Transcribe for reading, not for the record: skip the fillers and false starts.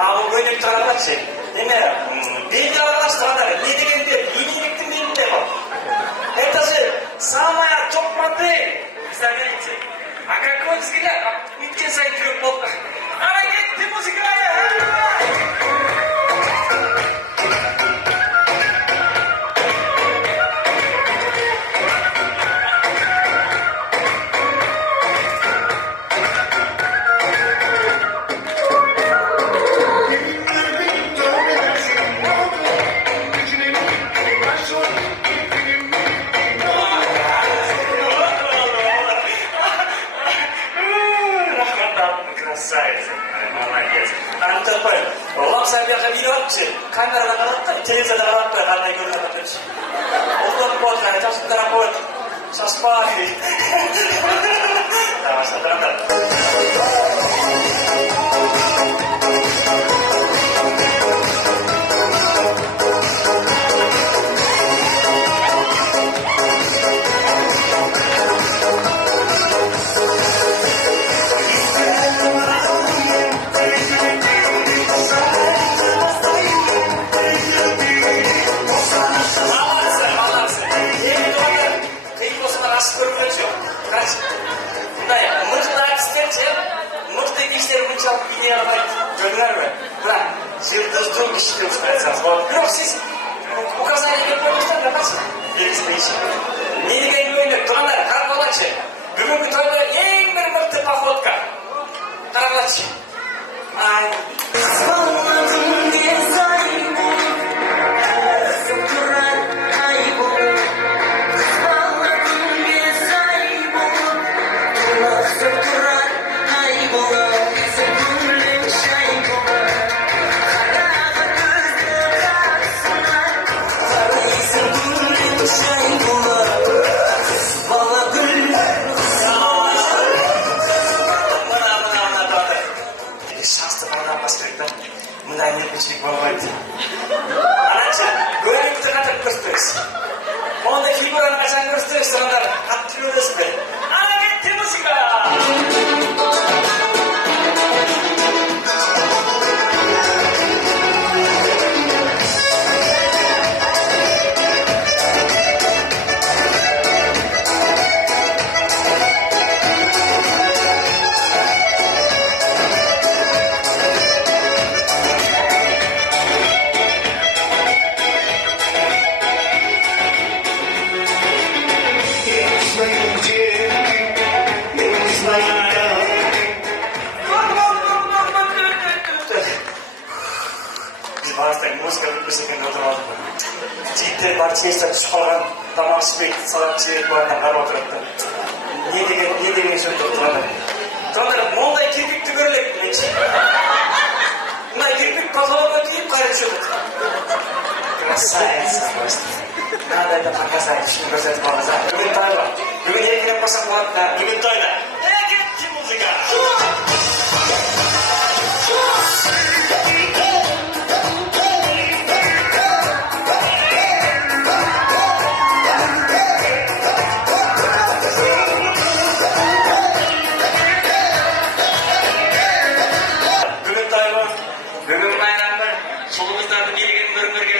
ал көйлекті қарапатшы. Неме, белгі араластырғандар, не дегенде, бейнеліктің белінде бұл. Это же самая топ-модель. Представляете? А какой взгляд? Өткен сайын күрек болды. Ана кетті музыка! Красавица, молодец. Антопы, лапсабияға билеп атшы, камераға қаратты, телевизорда қаратты, қандай көрініп атыршы. Ұлтын қотқа, жасындара қот, шашпай. Тамаша, дұрымдар. Жирдоздың кішілі ұстайсаңыз болады. Бірақ сіз указание көрмеңіздер де қасы? Елестейші. Не деген көйлек? Тұрғандар, қарапалатшы. Бүгінгі тойда ең бір мықты походка. Қарапалатшы. Мындай нервничать болмайды. Анашы, көйлекті қатып көрсетіңіз. Онда фигураны қашан көрсетіңіз, тұрғандар қатты көресіз бе? Ана кетті музыка! Музыка бүкпесекен отырады. Жігіттер бар тесттен түсіп қалған, тамақ ішпейді, салат жіберіп барынан қарап отырады. Не деген сөз тұрады. Тұрғандар, мұндай кирпикті көрелік менше. Мұндай кирпик пазаларға киіп қайрып жүрді. Красавица просто. Надо это показать, үшін көрсетіп алғыза. Бүгін тойда. Бүгін еркелеп қосақ болады. Бүгін тойда. Кетті музыка! Бүгін майрамы, сұлуыздарды билеген көріңдерге